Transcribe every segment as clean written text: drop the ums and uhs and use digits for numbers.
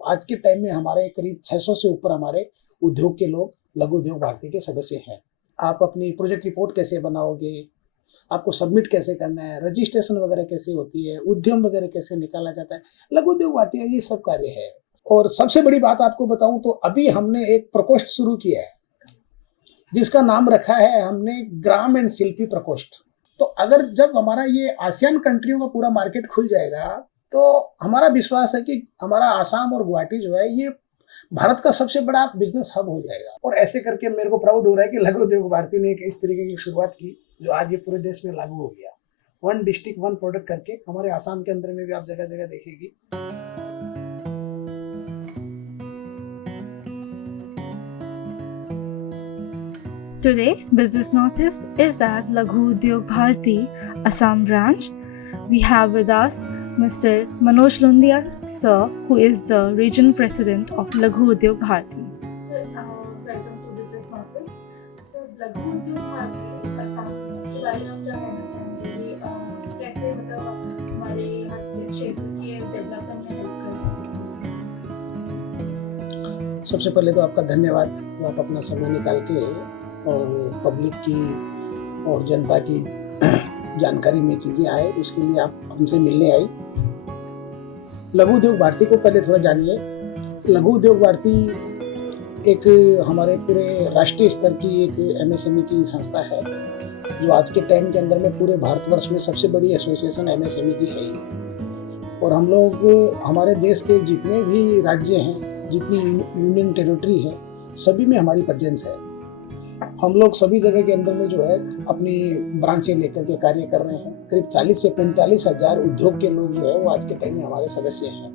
आज के टाइम में हमारे करीब 600 से ऊपर हमारे उद्योग के लोग लघु उद्योग भारती के सदस्य हैं। आप अपनी प्रोजेक्ट रिपोर्ट कैसे बनाओगे, आपको सबमिट कैसे करना है, रजिस्ट्रेशन वगैरह कैसे होती है, उद्यम वगैरह कैसे निकाला जाता है, लघु उद्योग भारती का ये सब कार्य है। और सबसे बड़ी बात आपको बताऊं तो अभी हमने एक प्रकोष्ठ शुरू किया है जिसका नाम रखा है हमने ग्राम एंड शिल्पी प्रकोष्ठ। तो अगर जब हमारा ये आसियान कंट्रियों का पूरा मार्केट खुल जाएगा तो हमारा विश्वास है कि हमारा आसाम और गुवाहाटी जो है ये भारत का सबसे बड़ा बिजनेस हब हो जाएगा। और ऐसे करके मेरे को प्राउड हो रहा है कि लघु उद्योग भारती ने एक इस तरीके की शुरुआत की जो आज ये पूरे देश में लागू हो गया। 1 डिस्ट्रिक्ट 1 प्रोडक्ट करके हमारे आसाम के अंदर में भी आप जगह जगह देखेगी। Today, Business Northeast is at Laghu Udyog Bharati, Assam branch. We have with us Mr. Manoj Lundia, sir, who is the regional president of Laghu Udyog Bharati. Sir, welcome to Business Northeast. Sir, Laghu Udyog Bharati Assam के बारे में हम क्या कहना चाहेंगे? ये कैसे मतलब हमारे इस क्षेत्र के डेवलपमेंट में हेल्प करते हैं? सबसे पहले तो आपका धन्यवाद, आप अपना समय निकाल के और पब्लिक की और जनता की जानकारी में चीज़ें आए उसके लिए आप हमसे मिलने आई। लघु उद्योग भारती को पहले थोड़ा जानिए। लघु उद्योग भारती एक हमारे पूरे राष्ट्रीय स्तर की एक एमएसएमई की संस्था है जो आज के टाइम के अंदर में पूरे भारतवर्ष में सबसे बड़ी एसोसिएशन एमएसएमई की है। और हम लोग हमारे देश के जितने भी राज्य हैं, जितनी यूनियन टेरिटरी है, सभी में हमारी प्रेजेंस है। हम लोग सभी जगह के अंदर में जो है अपनी ब्रांचें लेकर के कार्य कर रहे हैं। करीब 40 से 45 हजार उद्योग के लोग जो है वो आज के टाइम में हमारे सदस्य हैं।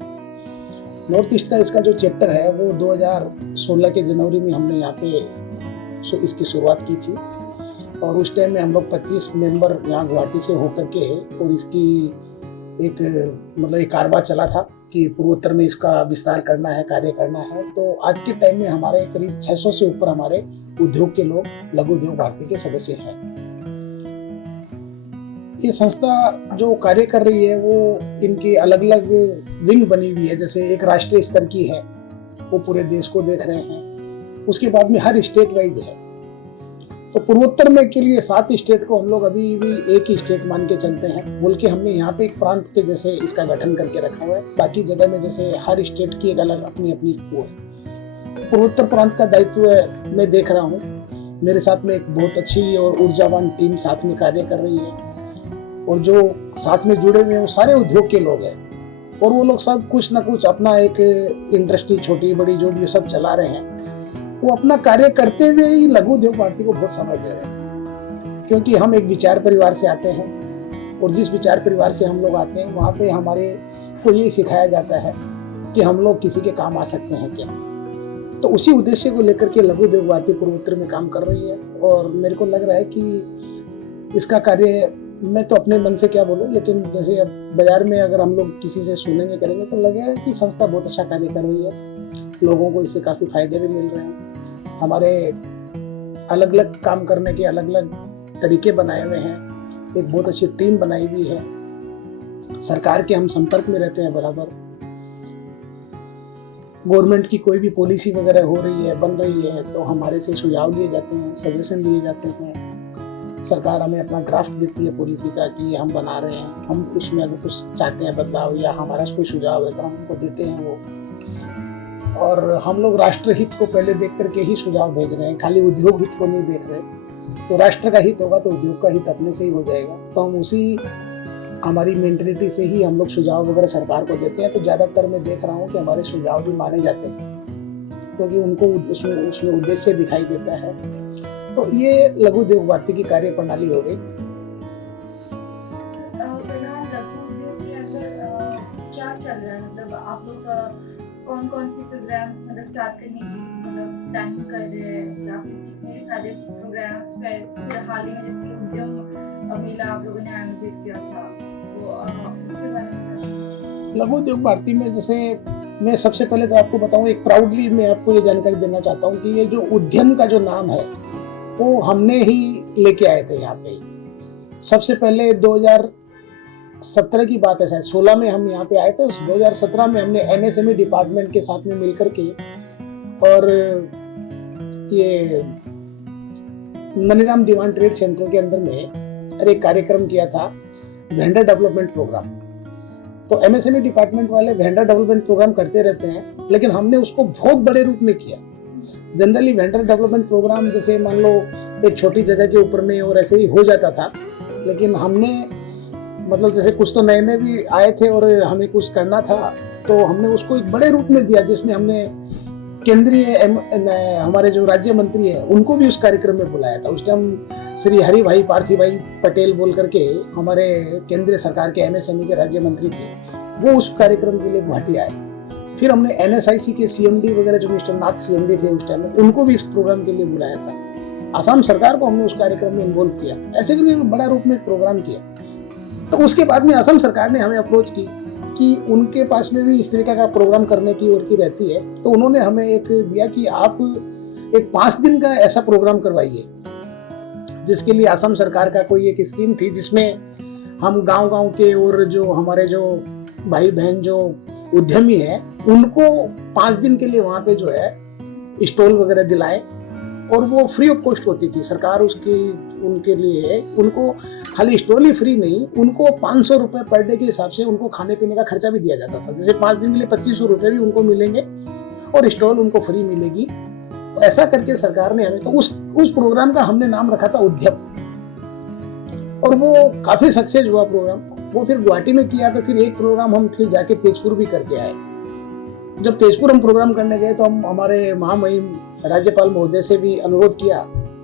नॉर्थ ईस्ट का इसका जो चैप्टर है वो 2016 के जनवरी में हमने यहाँ पे इसकी शुरुआत की थी और उस टाइम में हम लोग 25 मेंबर यहाँ गुवाहाटी से होकर के और इसकी एक मतलब एक कारवा चला था कि पूर्वोत्तर में इसका विस्तार करना है, कार्य करना है। तो आज के टाइम में हमारे करीब 600 से ऊपर हमारे उद्योग के लोग लघु उद्योग भारती के सदस्य हैं। ये संस्था जो कार्य कर रही है वो इनकी अलग अलग विंग बनी हुई है। जैसे एक राष्ट्रीय स्तर की है, वो पूरे देश को देख रहे हैं। उसके बाद में हर स्टेट वाइज है। तो पूर्वोत्तर में एक्चुअली ये 7 स्टेट को हम लोग अभी भी एक ही स्टेट मान के चलते हैं, बोल के हमने यहाँ पे एक प्रांत के जैसे इसका गठन करके रखा हुआ है। बाकी जगह में जैसे हर स्टेट की एक अलग अपनी अपनी वो है। पूर्वोत्तर प्रांत का दायित्व है मैं देख रहा हूँ। मेरे साथ में एक बहुत अच्छी और ऊर्जावान टीम साथ में कार्य कर रही है और जो साथ में जुड़े हुए हैं वो सारे उद्योग के लोग हैं और वो लोग सब कुछ ना कुछ अपना एक इंडस्ट्री छोटी बड़ी जो भी सब चला रहे हैं। वो अपना कार्य करते हुए ही लघु उद्योग भारती को बहुत समय दे रहे हैं, क्योंकि हम एक विचार परिवार से आते हैं और जिस विचार परिवार से हम लोग आते हैं वहाँ पे हमारे को ये सिखाया जाता है कि हम लोग किसी के काम आ सकते हैं क्या। तो उसी उद्देश्य को लेकर के लघु उद्योग भारती पूर्वोत्तर में काम कर रही है और मेरे को लग रहा है कि इसका कार्य मैं तो अपने मन से क्या बोलूँ, लेकिन जैसे अब बाजार में अगर हम लोग किसी से सुनेंगे करेंगे तो लगेगा कि संस्था बहुत अच्छा कार्य कर रही है। लोगों को इससे काफ़ी फायदे भी मिल रहे हैं। हमारे अलग अलग काम करने के अलग अलग तरीके बनाए हुए हैं। एक बहुत अच्छी टीम बनाई हुई है। सरकार के हम संपर्क में रहते हैं बराबर। गवर्नमेंट की कोई भी पॉलिसी वगैरह हो रही है, बन रही है, तो हमारे से सुझाव लिए जाते हैं, सजेशन लिए जाते हैं। सरकार हमें अपना ड्राफ्ट देती है पॉलिसी का कि हम बना रहे हैं, हम उसमें अगर कुछ चाहते हैं बदलाव या हमारा कोई सुझाव है तो हम उनको देते हैं वो। और हम लोग राष्ट्र हित को पहले देख करके ही सुझाव भेज रहे हैं, खाली उद्योग हित को नहीं देख रहे। तो राष्ट्र का हित होगा तो उद्योग का हित अपने से ही हो जाएगा। तो हम उसी हमारी मेंटलिटी से ही हम लोग सुझाव वगैरह सरकार को देते हैं। तो ज़्यादातर मैं देख रहा हूँ कि हमारे सुझाव भी माने जाते हैं क्योंकि उनको उसमें उद्देश्य दिखाई देता है। तो ये लघु उद्योग भारती की कार्य प्रणाली हो गई। क्या चल रहा है, मतलब आप लोग कौन कौन सी प्रोग्राम्स मतलब स्टार्ट करने की मतलब प्लानिंग कर रहे हैं, या फिर कितने सारे प्रोग्राम्स फिर हाल ही में जैसे उद्यम मेला आप लोगों ने आयोजित किया था, तो इसके बारे में? लघु उद्योग भारती में जैसे मैं सबसे पहले तो आपको बताऊं, एक प्राउडली मैं आपको ये जानकारी देना चाहता हूं कि ये जो उद्यम का जो नाम है वो हमने ही लेके आए थे यहाँ पे। सबसे पहले 2017 की बात है, शायद 16 में हम यहाँ पे आए थे। 2017 में हमने MSME डिपार्टमेंट के साथ में मिलकर के और ये मनीराम दीवान ट्रेड सेंटर के अंदर में एक कार्यक्रम किया था, वेंडर डेवलपमेंट प्रोग्राम। तो MSME डिपार्टमेंट वाले वेंडर डेवलपमेंट प्रोग्राम करते रहते हैं, लेकिन हमने उसको बहुत बड़े रूप में किया। जनरली वेंडर डेवलपमेंट प्रोग्राम जैसे मान लो एक छोटी जगह के ऊपर में और ऐसे ही हो जाता था, लेकिन हमने मतलब जैसे कुछ तो नए नए भी आए थे और हमें कुछ करना था, तो हमने उसको एक बड़े रूप में दिया, जिसमें हमने केंद्रीय हमारे जो राज्य मंत्री है उनको भी उस कार्यक्रम में बुलाया था। उस टाइम श्री हरि भाई पार्थी भाई पटेल बोल करके हमारे केंद्रीय सरकार के MSME के राज्य मंत्री थे, वो उस कार्यक्रम के लिए गुवाहाटी आए। फिर हमने NSIC के CMD वगैरह जो मिस्टर नाथ CMD थे उस टाइम में, उनको भी इस प्रोग्राम के लिए बुलाया था। आसाम सरकार को हमने उस कार्यक्रम में इन्वॉल्व किया, ऐसे करके बड़ा रूप में प्रोग्राम किया। तो उसके बाद में असम सरकार ने हमें अप्रोच की कि उनके पास में भी इस तरीके का प्रोग्राम करने की ओर की रहती है, तो उन्होंने हमें एक दिया कि आप एक 5 दिन का ऐसा प्रोग्राम करवाइए, जिसके लिए असम सरकार का कोई एक स्कीम थी, जिसमें हम गांव-गांव के और जो हमारे जो भाई बहन जो उद्यमी है उनको 5 दिन के लिए वहां पे जो है स्टॉल वगैरह दिलाए, और वो फ्री ऑफ कॉस्ट होती थी। सरकार उसकी उनके लिए उनको खाली स्टॉल ही फ्री नहीं, उनको 500 रुपये पर डे के हिसाब से उनको खाने पीने का खर्चा भी दिया जाता था। जैसे 5 दिन के लिए 2500 रुपये भी उनको मिलेंगे और स्टॉल उनको फ्री मिलेगी। ऐसा करके सरकार ने हमें, तो उस प्रोग्राम का हमने नाम रखा था उद्यम, और वो काफी सक्सेस हुआ प्रोग्राम। वो फिर गुवाहाटी में किया, तो फिर एक प्रोग्राम हम फिर जाके तेजपुर भी करके आए। जब तेजपुर हम प्रोग्राम करने गए तो हम हमारे महामहिम राज्यपाल महोदय से भी अनुरोध किया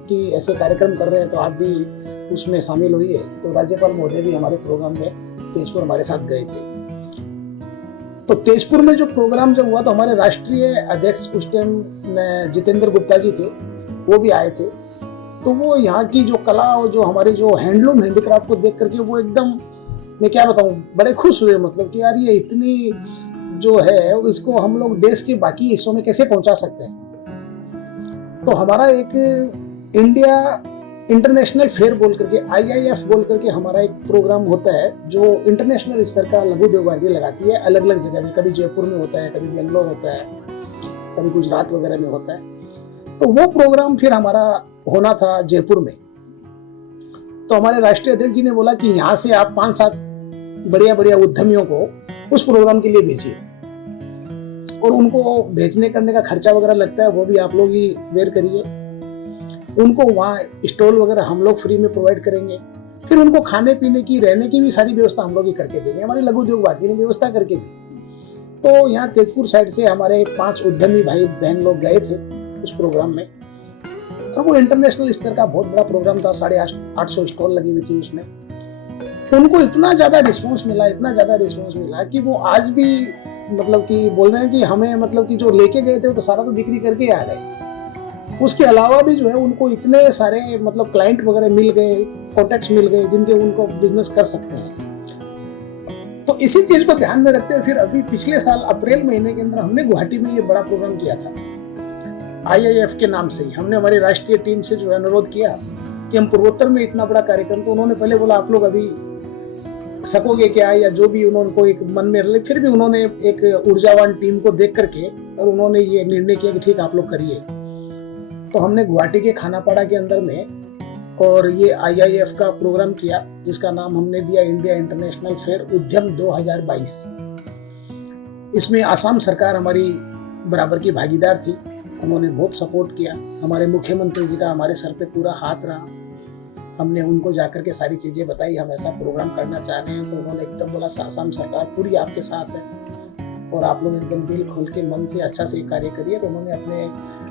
कि ऐसे कार्यक्रम कर रहे हैं तो आप भी उसमें शामिल होइए। तो राज्यपाल महोदय भी हमारे प्रोग्राम में तेजपुर हमारे साथ गए थे। तो तेजपुर में जो प्रोग्राम जब हुआ तो हमारे राष्ट्रीय अध्यक्ष उस टाइम जितेंद्र गुप्ता जी थे, वो भी आए थे। तो वो यहाँ की जो कला और जो हमारे जो हैंडलूम हैंडीक्राफ्ट को देख करके वो एकदम, मैं क्या बताऊं, बड़े खुश हुए। मतलब कि यार ये इतनी जो है इसको हम लोग देश के बाकी हिस्सों में कैसे पहुंचा सकते हैं। तो हमारा एक इंडिया इंटरनेशनल फेयर बोल करके IIF बोल करके हमारा एक प्रोग्राम होता है, जो इंटरनेशनल स्तर का लघु उद्योग भारती लगाती है अलग अलग जगह में। कभी जयपुर में होता है, कभी बेंगलोर होता है, कभी गुजरात वगैरह में होता है। तो वो प्रोग्राम फिर हमारा होना था जयपुर में। तो हमारे राष्ट्रीय अध्यक्ष जी ने बोला कि यहाँ से आप 5-7 बढ़िया बढ़िया उद्यमियों को उस प्रोग्राम के लिए भेजिए, और उनको भेजने करने का खर्चा वगैरह लगता है वो भी आप लोग ही बेयर करिए। उनको वहाँ स्टॉल वगैरह हम लोग फ्री में प्रोवाइड करेंगे। फिर उनको खाने पीने की, रहने की भी सारी व्यवस्था हम लोग ही करके देंगे। हमारी लघु उद्योग भारती ने व्यवस्था करके दी। तो यहाँ तेजपुर साइड से हमारे 5 उद्यमी भाई बहन लोग गए थे उस प्रोग्राम में, और वो इंटरनेशनल स्तर का बहुत बड़ा प्रोग्राम था। 850 स्टॉल लगी हुई थी उसमें। उनको इतना ज्यादा रिस्पॉन्स मिला कि वो आज भी मतलब कि बोल रहे हैं कि हमें मतलब कि जो लेके गए थे तो सारा तो बिक्री करके आ गए। उसके अलावा भी जो है उनको इतने सारे मतलब क्लाइंट वगैरह मिल गए, कॉन्टैक्ट्स मिल गए, जिनके उनको बिजनेस कर सकते हैं। तो इसी चीज को ध्यान में रखते हुए फिर अभी पिछले साल अप्रैल महीने के अंदर हमने गुवाहाटी में ये बड़ा प्रोग्राम किया था। IIF के नाम से ही हमने हमारी राष्ट्रीय टीम से जो है अनुरोध किया कि हम पूर्वोत्तर में इतना बड़ा कार्यक्रम, तो उन्होंने पहले बोला आप लोग अभी सकोगे क्या, या जो भी उन्होंने एक मन में रहे। फिर भी उन्होंने एक ऊर्जावान टीम को देख करके और उन्होंने ये निर्णय किया कि ठीक आप लोग करिए। तो हमने गुवाहाटी के खानापाड़ा के अंदर में और ये IIF का प्रोग्राम किया, जिसका नाम हमने दिया इंडिया इंटरनेशनल फेयर उद्यम 2022। इसमें आसाम सरकार हमारी बराबर की भागीदार थी, उन्होंने बहुत सपोर्ट किया। हमारे मुख्यमंत्री जी का हमारे सर पे पूरा हाथ रहा। हमने उनको जाकर के सारी चीजें बताई, हम ऐसा प्रोग्राम करना चाह रहे हैं। तो उन्होंने एकदम बोला आसाम सरकार पूरी आपके साथ है और आप लोग एकदम दिल खोल के मन से अच्छा से कार्य करिए। और उन्होंने अपने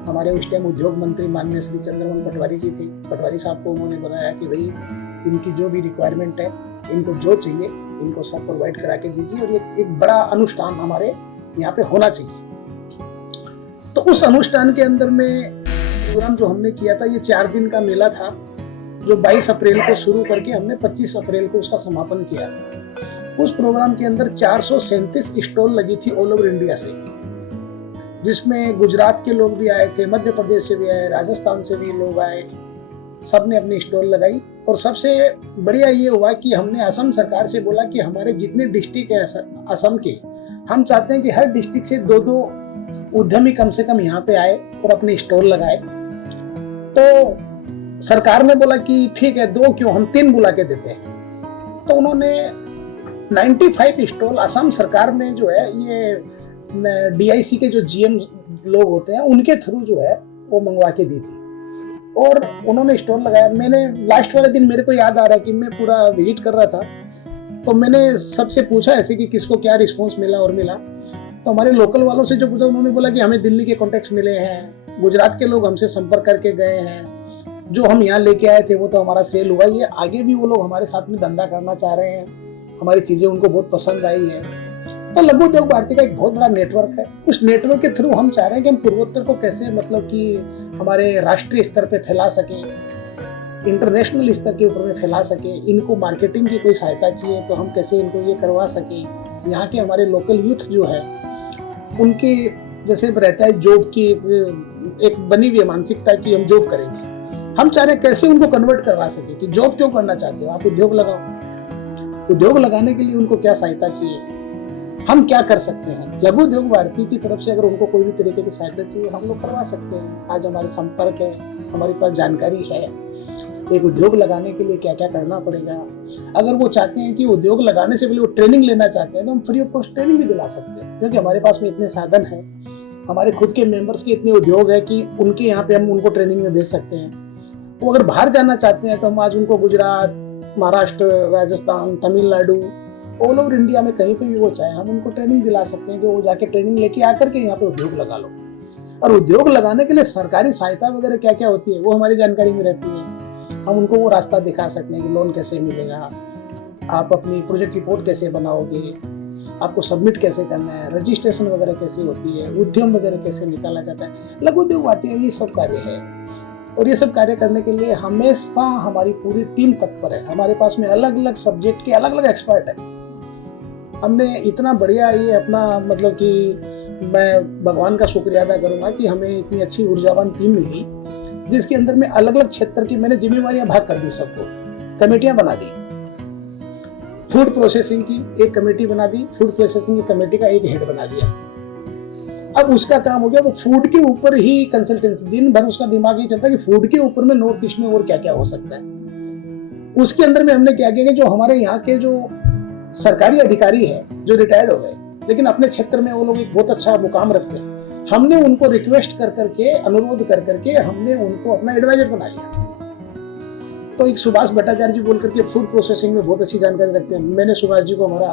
हमारे उस टाइम उद्योग मंत्री माननीय श्री चंद्रमोहन पटवारी जी थे, पटवारी साहब को उन्होंने बताया कि भाई इनकी जो भी रिक्वायरमेंट है, इनको जो चाहिए इनको सब प्रोवाइड करा के दीजिए, और एक बड़ा अनुष्ठान हमारे यहाँ पे होना चाहिए। तो उस अनुष्ठान के अंदर में प्रोग्राम जो हमने किया था, ये 4 दिन का मेला था, जो 22 अप्रैल को शुरू करके हमने 25 अप्रैल को उसका समापन किया। उस प्रोग्राम के अंदर 437 स्टॉल लगी थी ऑल ओवर इंडिया से, जिसमें गुजरात के लोग भी आए थे, मध्य प्रदेश से भी आए, राजस्थान से भी लोग आए। सब ने अपनी स्टॉल लगाई और सबसे बढ़िया ये हुआ कि हमने असम सरकार से बोला कि हमारे जितने डिस्ट्रिक्ट है असम के, हम चाहते हैं कि हर डिस्ट्रिक्ट से 2-2 उद्यमी कम से कम यहाँ पे आए और अपने स्टॉल लगाए। तो सरकार ने बोला कि ठीक है, 2 क्यों, हम 3 बुला के देते हैं। तो उन्होंने 95 स्टॉल असम सरकार ने जो है ये DIC के जो GM लोग होते हैं उनके थ्रू जो है वो मंगवा के दी थी और उन्होंने स्टॉल लगाया। मैंने लास्ट वाले दिन, मेरे को याद आ रहा है कि मैं पूरा विजिट कर रहा था, तो मैंने सबसे पूछा ऐसे कि किसको क्या रिस्पॉन्स मिला और मिला। तो हमारे लोकल वालों से जो पूछा, उन्होंने बोला कि हमें दिल्ली के कॉन्टेक्ट्स मिले हैं, गुजरात के लोग हमसे संपर्क करके गए हैं, जो हम यहाँ लेके आए थे वो तो हमारा सेल हुआ ही है, आगे भी वो लोग हमारे साथ में धंधा करना चाह रहे हैं, हमारी चीज़ें उनको बहुत पसंद आई है। तो लघु उद्योग भारती का एक बहुत बड़ा नेटवर्क है। उस नेटवर्क के थ्रू हम चाह रहे हैं कि हम पूर्वोत्तर को कैसे मतलब कि हमारे राष्ट्रीय स्तर पे फैला सकें, इंटरनेशनल स्तर के ऊपर में फैला सकें। इनको मार्केटिंग की कोई सहायता चाहिए तो हम कैसे इनको ये करवा सकें। यहाँ के हमारे लोकल यूथ जो है उनके जैसे रहता है जॉब की एक बनी हुई मानसिकता की हम जॉब करेंगे, हम चाह रहे हैं कैसे उनको कन्वर्ट करवा सके कि जॉब क्यों करना चाहते हो, आप उद्योग लगाओ। उद्योग लगाने के लिए उनको क्या सहायता चाहिए, हम क्या कर सकते हैं। लघु उद्योग भारती की तरफ से अगर उनको कोई भी तरीके की सहायता चाहिए हम लोग करवा सकते हैं। आज हमारे संपर्क है, हमारे पास जानकारी है एक उद्योग लगाने के लिए क्या क्या करना पड़ेगा। अगर वो चाहते हैं कि उद्योग लगाने से पहले वो ट्रेनिंग लेना चाहते हैं तो हम फ्री ऑफ कॉस्ट ट्रेनिंग भी दिला सकते हैं, क्योंकि हमारे पास में इतने साधन हैं, हमारे खुद के मेंबर्स के इतने उद्योग है कि उनके यहाँ पे हम उनको ट्रेनिंग में भेज सकते हैं। वो अगर बाहर जाना चाहते हैं तो हम आज उनको Gujarat, Maharashtra, Rajasthan, Tamil Nadu, all over India में कहीं पे भी वो चाहे हम उनको ट्रेनिंग दिला सकते हैं कि वो जाके ट्रेनिंग लेके आकर के यहाँ पे उद्योग लगा लो। और उद्योग लगाने के लिए सरकारी सहायता वगैरह क्या क्या होती है वो हमारी जानकारी में रहती है। हम उनको वो रास्ता दिखा सकते हैं कि लोन कैसे मिलेगा, आप अपनी प्रोजेक्ट रिपोर्ट कैसे बनाओगे, आपको सबमिट कैसे करना है, रजिस्ट्रेशन वगैरह कैसे होती है, उद्यम वगैरह कैसे निकाला जाता है। लघु उद्योग भारती का ये सब कार्य है और ये सब कार्य करने के लिए हमेशा हमारी पूरी टीम तत्पर है। हमारे पास में अलग अलग सब्जेक्ट के अलग अलग एक्सपर्ट है। हमने इतना बढ़िया ये अपना मतलब कि मैं भगवान का शुक्रिया अदा करूंगा कि हमें इतनी अच्छी ऊर्जावान टीम मिली, जिसके अंदर में अलग अलग क्षेत्र की मैंने जिम्मेवारियां भाग कर दी, सबको कमेटियां बना दी। फूड प्रोसेसिंग की एक कमेटी बना दी, फूड प्रोसेसिंग की कमेटी का एक हेड बना दिया। अब उसका काम हो गया वो फूड के ऊपर ही कंसल्टेंसी, दिन भर उसका दिमाग ये चलता है कि फूड के ऊपर में नॉर्थ ईस्ट में और क्या क्या हो सकता है। उसके अंदर में हमने क्या किया कि जो हमारे यहाँ के जो सरकारी अधिकारी है जो रिटायर्ड हो गए लेकिन अपने क्षेत्र में वो लोग एक बहुत अच्छा मुकाम रखते हैं, हमने उनको रिक्वेस्ट कर करके, अनुरोध कर करके हमने उनको अपना एडवाइजर बना लिया। तो एक सुभाष भट्टाचार्य जी बोल करके फूड प्रोसेसिंग में बहुत अच्छी जानकारी रखते हैं, मैंने सुभाष जी को हमारा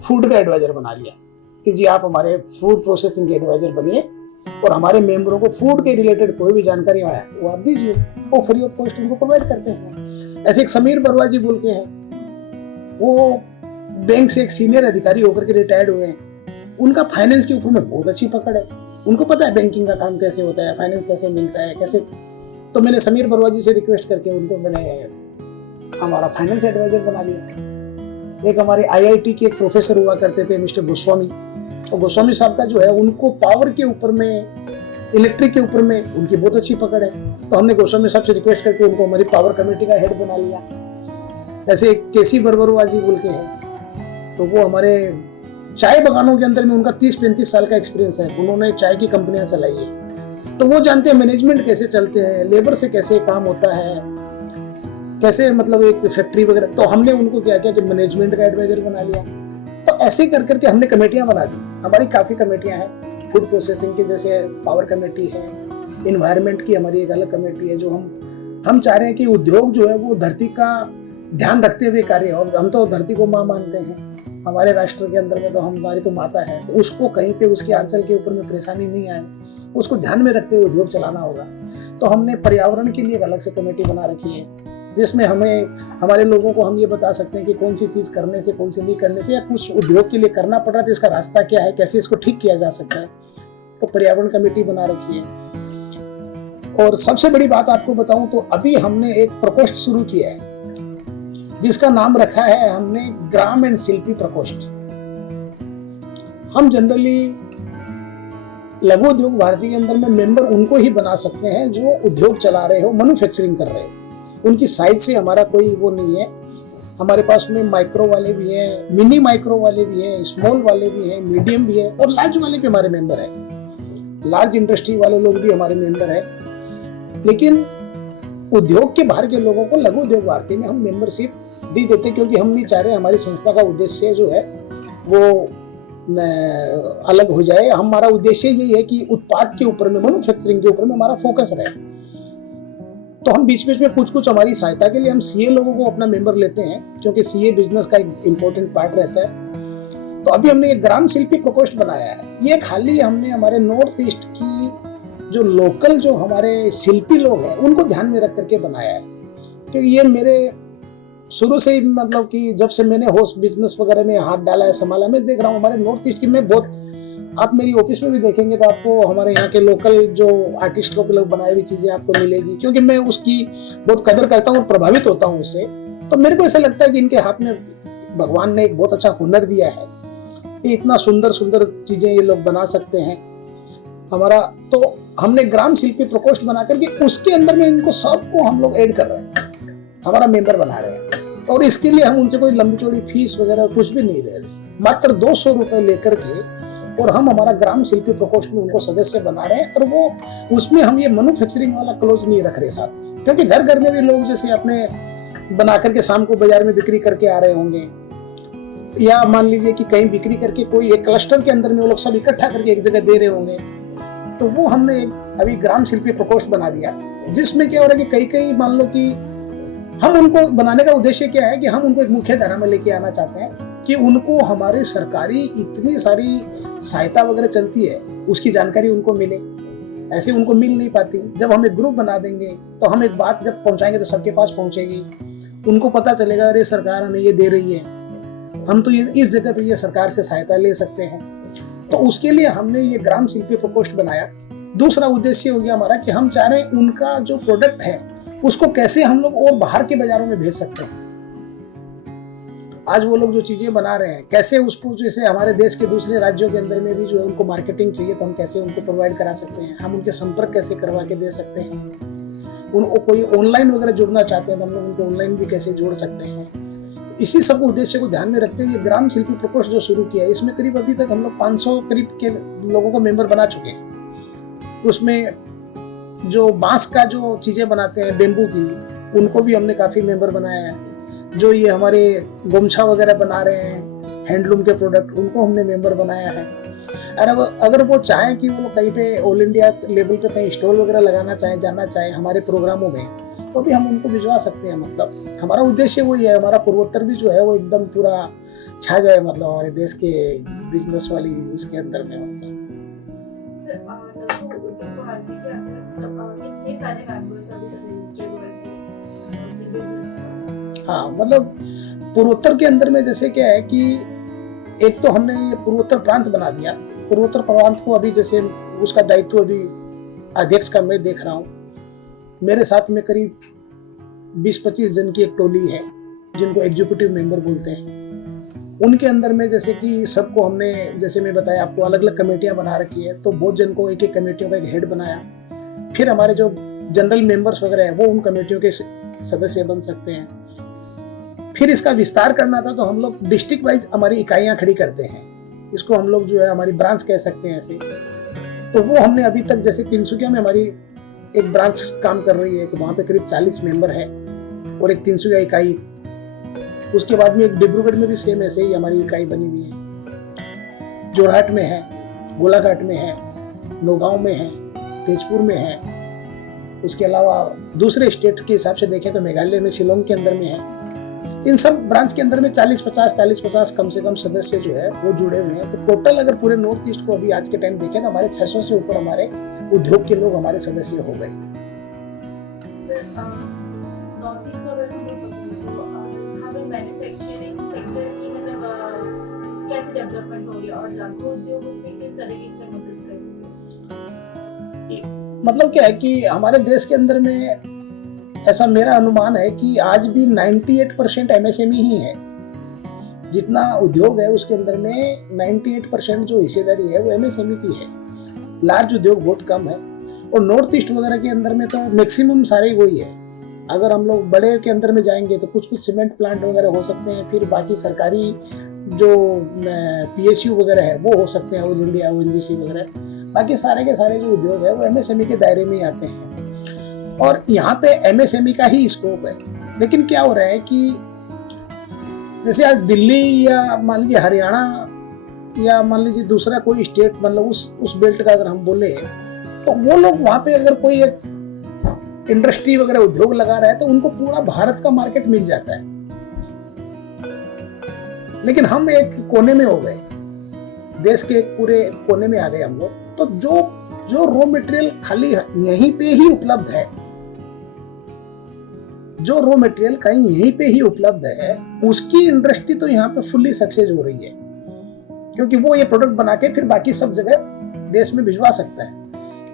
फूड का एडवाइजर बना लिया कि जी आप हमारे फूड प्रोसेसिंग के एडवाइजर बनिए और हमारे मेंबरों को फूड के रिलेटेड कोई भी जानकारी आया वो आप दीजिए, वो फ्री ऑफ कॉस्ट उनको प्रोवाइड करते हैं। ऐसे एक समीर बरवा जी बोल के हैं, वो बैंक से एक सीनियर अधिकारी होकर के रिटायर्ड हुए हैं, उनका फाइनेंस के ऊपर में बहुत अच्छी पकड़ है, उनको पता है बैंकिंग का काम कैसे होता है, फाइनेंस कैसे मिलता है कैसे। तो मैंने समीर बरवा जी से रिक्वेस्ट करके उनको मैंने हमारा फाइनेंस एडवाइजर बना लिया। एक हमारे IIT के एक प्रोफेसर हुआ करते थे मिस्टर गोस्वामी, और गोस्वामी साहब का जो है उनको पावर के ऊपर में, इलेक्ट्रिक के ऊपर में उनकी बहुत अच्छी पकड़ है, तो हमने गोस्वामी साहब से रिक्वेस्ट करके उनको हमारी पावर कमेटी का हेड बना लिया। ऐसे केसी बरबरुआ जी बोल के है, तो वो हमारे चाय बगानों के अंदर में उनका 30-35 साल का एक्सपीरियंस है, उन्होंने चाय की कंपनियां चलाई है, तो वो जानते हैं मैनेजमेंट कैसे चलते हैं, लेबर से कैसे काम होता है, कैसे मतलब एक फैक्ट्री वगैरह। तो हमने उनको क्या किया कि मैनेजमेंट का एडवाइजर बना लिया। तो ऐसे कर करके हमने कमेटियां बना दी। हमारी काफ़ी कमेटियां हैं, फूड प्रोसेसिंग की जैसे पावर कमेटी है, इन्वायरमेंट की हमारी एक अलग कमेटी है, जो हम चाह रहे हैं कि उद्योग जो है वो धरती का ध्यान रखते हुए कार्य हो। हम तो धरती को माँ मानते हैं, हमारे राष्ट्र के अंदर में तो हमारी तो माता है, तो उसको कहीं पे उसके आंचल के ऊपर में परेशानी नहीं आए, उसको ध्यान में रखते हुए उद्योग चलाना होगा। तो हमने पर्यावरण के लिए एक अलग से कमेटी बना रखी है, जिसमें हमें हमारे लोगों को हम ये बता सकते हैं कि कौन सी चीज़ करने से, कौन सी नहीं करने से, या कुछ उद्योग के लिए करना पड़ रहा है तो इसका रास्ता क्या है, कैसे इसको ठीक किया जा सकता है। तो पर्यावरण कमेटी बना रखी है। और सबसे बड़ी बात आपको बताऊं तो अभी हमने एक प्रकोष्ठ शुरू किया है जिसका नाम रखा है हमने ग्राम एंड शिल्पी प्रकोष्ठ। हम जनरली लघु उद्योग भारती के अंदर में मेंबर उनको ही बना सकते हैं जो उद्योग चला रहे हो, मैन्युफैक्चरिंग कर रहे हो। उनकी साइज से हमारा कोई वो नहीं है। हमारे पास में माइक्रो वाले भी हैं, मिनी माइक्रो वाले भी हैं, स्मॉल वाले भी हैं, मीडियम भी है और लार्ज वाले भी हमारे मेंबर हैं। लार्ज इंडस्ट्री वाले लोग भी हमारे मेंबर हैं। लेकिन उद्योग के बाहर के लोगों को लघु उद्योग भारती में हम मेंबरशिप दे देते, क्योंकि हम नहीं चाह रहे हमारी संस्था का उद्देश्य जो है वो अलग हो जाए। हमारा उद्देश्य यही है कि उत्पाद के ऊपर में, मैन्युफैक्चरिंग के ऊपर में हमारा फोकस रहे। तो हम बीच बीच में कुछ हमारी सहायता के लिए हम सीए लोगों को अपना मेंबर लेते हैं, क्योंकि सीए बिजनेस का एक इम्पोर्टेंट पार्ट रहता है। तो अभी हमने एक ग्राम शिल्पी प्रकोष्ठ बनाया है। ये खाली हमने हमारे नॉर्थ ईस्ट की जो लोकल जो हमारे शिल्पी लोग हैं उनको ध्यान में रख करके बनाया है। क्योंकि ये मेरे शुरू से ही मतलब कि जब से मैंने होस्ट बिजनेस वगैरह में हाथ डाला है, संभाला, मैं देख रहा हूँ हमारे नॉर्थ ईस्ट की में बहुत, आप मेरी ऑफिस में भी देखेंगे तो आपको हमारे यहाँ के लोकल जो आर्टिस्टों के लोग बनाई हुई चीजें आपको मिलेगी, क्योंकि मैं उसकी बहुत कदर करता हूँ और प्रभावित होता हूँ उससे। तो मेरे को ऐसा लगता है कि इनके हाथ में भगवान ने एक बहुत अच्छा हुनर दिया है। ये इतना सुंदर सुंदर चीजें ये लोग बना सकते हैं हमारा। तो हमने ग्राम शिल्पी प्रकोष्ठ बना करके उसके अंदर में इनको सबको हम लोग ऐड कर रहे हैं, हमारा मेंबर बना रहे हैं। और इसके लिए हम उनसे कोई लंबी चौड़ी फीस वगैरह कुछ भी नहीं दे रहे, मात्र 200 रुपए लेकर के और हम हमारा ग्राम शिल्पी प्रकोष्ठ में उनको सदस्य बना रहे हैं। और वो उसमें हम ये मैन्युफैक्चरिंग वाला क्लोज नहीं रख रहे साथ में, क्योंकि घर घर में भी लोग जैसे अपने बना करके शाम को बाजार में बिक्री करके आ रहे होंगे, या मान लीजिए कि कहीं बिक्री करके कोई एक क्लस्टर के अंदर में वो लोग सब इकट्ठा करके एक जगह दे रहे होंगे। तो वो हमने एक अभी ग्राम शिल्पी प्रकोष्ठ बना दिया, जिसमें क्या हो रहा है कि कई मान लो कि हम उनको बनाने का उद्देश्य क्या है कि हम उनको एक मुख्य धारा में लेके आना चाहते हैं कि उनको हमारी सरकारी इतनी सारी सहायता वगैरह चलती है उसकी जानकारी उनको मिले। ऐसे उनको मिल नहीं पाती। जब हम एक ग्रुप बना देंगे तो हम एक बात जब पहुंचाएंगे तो सबके पास पहुंचेगी, उनको पता चलेगा अरे सरकार हमें ये दे रही है, हम तो ये इस जगह पे ये सरकार से सहायता ले सकते हैं। तो उसके लिए हमने ये ग्राम शिल्पी प्रकोष्ठ बनाया। दूसरा उद्देश्य हो गया हमारा कि हम चाह रहे हैं उनका जो प्रोडक्ट है उसको कैसे हम लोग और बाहर के बाजारों में भेज सकते हैं। आज वो लोग जो चीजें बना रहे हैं कैसे उसको, जैसे हमारे देश के दूसरे राज्यों के अंदर में भी जो है उनको मार्केटिंग चाहिए तो हम कैसे उनको प्रोवाइड करा सकते हैं, हम उनके संपर्क कैसे करवा के दे सकते हैं। उनको कोई ऑनलाइन वगैरह जुड़ना चाहते हैं तो हम लोग उनको ऑनलाइन भी कैसे जोड़ सकते हैं। तो इसी सब उद्देश्य को ध्यान में रखते हुए ग्राम शिल्पी प्रकोष्ठ जो शुरू किया है, इसमें करीब अभी तक हम लोग 500 करीब के लोगों को मेंबर बना चुके हैं। उसमें जो बांस का जो चीजें बनाते हैं बेम्बू की, उनको भी हमने काफी मेंबर बनाया है। जो ये हमारे गोमछा वगैरह बना रहे हैं हैंडलूम के प्रोडक्ट, उनको हमने मेंबर बनाया है। और अगर वो चाहें कि वो कहीं पे ऑल इंडिया लेवल पे कहीं स्टॉल वगैरह लगाना चाहे, जाना चाहे हमारे प्रोग्रामों में, तो भी हम उनको भिजवा सकते हैं। मतलब हमारा उद्देश्य वही है, हमारा पूर्वोत्तर भी जो है वो एकदम पूरा छा जाए, मतलब हमारे देश के बिजनेस वाली उसके अंदर में। मतलब हाँ, मतलब पूर्वोत्तर के अंदर में जैसे क्या है कि एक तो हमने पूर्वोत्तर प्रांत बना दिया। पूर्वोत्तर प्रांत को अभी जैसे उसका दायित्व अभी अध्यक्ष का मैं देख रहा हूँ। मेरे साथ में करीब 20-25 जन की एक टोली है जिनको एग्जीक्यूटिव मेंबर बोलते हैं। उनके अंदर में जैसे कि सबको हमने, जैसे मैं बताया आपको, अलग अलग कमेटियां बना रखी है। तो बहुत जन को एक एक कमेटियों का एक हेड बनाया। फिर हमारे जो जनरल मेंबर्स वगैरह है वो उन कमेटियों के सदस्य बन सकते हैं। फिर इसका विस्तार करना था तो हम लोग डिस्ट्रिक्ट वाइज हमारी इकाइयां खड़ी करते हैं। इसको हम लोग जो है हमारी ब्रांच कह सकते हैं ऐसे। तो वो हमने अभी तक जैसे तिनसुकिया में हमारी एक ब्रांच काम कर रही है, वहाँ पे करीब 40 मेंबर है और एक तिनसुकिया इकाई। उसके बाद में एक डिब्रूगढ़ में भी सेम ऐसे ही हमारी इकाई बनी हुई है। जोरहाट में है, गोलाघाट में है, नौगांव में है, तेजपुर में है। उसके अलावा दूसरे स्टेट के हिसाब से देखें तो मेघालय में, शिलोंग के अंदर में है। इन सब ब्रांच के अंदर में 40-50 कम से कम सदस्य जो है वो जुड़े हुए हैं। तो टोटल अगर पूरे नॉर्थ ईस्ट को अभी आज के टाइम देखें तो हमारे 600 से ऊपर हमारे उद्योग के लोग हमारे सदस्य हो गए। नॉर्थ ईस्ट का अगर हमें मैन्युफैक्चरिंग सेक्टर की मतलब कैसे डेवलपमेंट हो रही है और लघु उद्योग उसमें किस तरीके से मदद करेंगे? मतलब क्या है कि हमारे देश के अंदर में ऐसा मेरा अनुमान है कि आज भी 98% एमएसएमई ही है। जितना उद्योग है उसके अंदर में 98% जो हिस्सेदारी है वो एमएसएमई की है। लार्ज उद्योग बहुत कम है। और नॉर्थ ईस्ट वगैरह के अंदर में तो मैक्सिमम सारे वही है। अगर हम लोग बड़े के अंदर में जाएंगे तो कुछ कुछ सीमेंट प्लांट वगैरह हो सकते हैं, फिर बाकी सरकारी जो PSU वगैरह है वो हो सकते हैं, ऑयल इंडिया, ONGC वगैरह। बाकी सारे के सारे जो उद्योग है वो MSME के दायरे में ही आते हैं और यहाँ पे MSME का ही स्कोप है। लेकिन क्या हो रहा है कि जैसे आज दिल्ली या मान लीजिए हरियाणा या मान लीजिए दूसरा कोई स्टेट, मतलब उस बेल्ट का अगर हम बोले तो वो लोग वहाँ पे अगर कोई एक इंडस्ट्री वगैरह उद्योग लगा रहा है तो उनको पूरा भारत का मार्केट मिल जाता है। लेकिन हम एक कोने में हो गए, देश के एक पूरे कोने में आ गए हम लोग। तो जो रॉ मटेरियल खाली यहीं पे ही उपलब्ध है, जो रॉ मटेरियल कहीं यहीं पे ही उपलब्ध है, उसकी इंडस्ट्री तो यहाँ पे फुल्ली सक्सेस हो रही है, क्योंकि वो ये प्रोडक्ट बना के फिर बाकी सब जगह देश में भिजवा सकता है।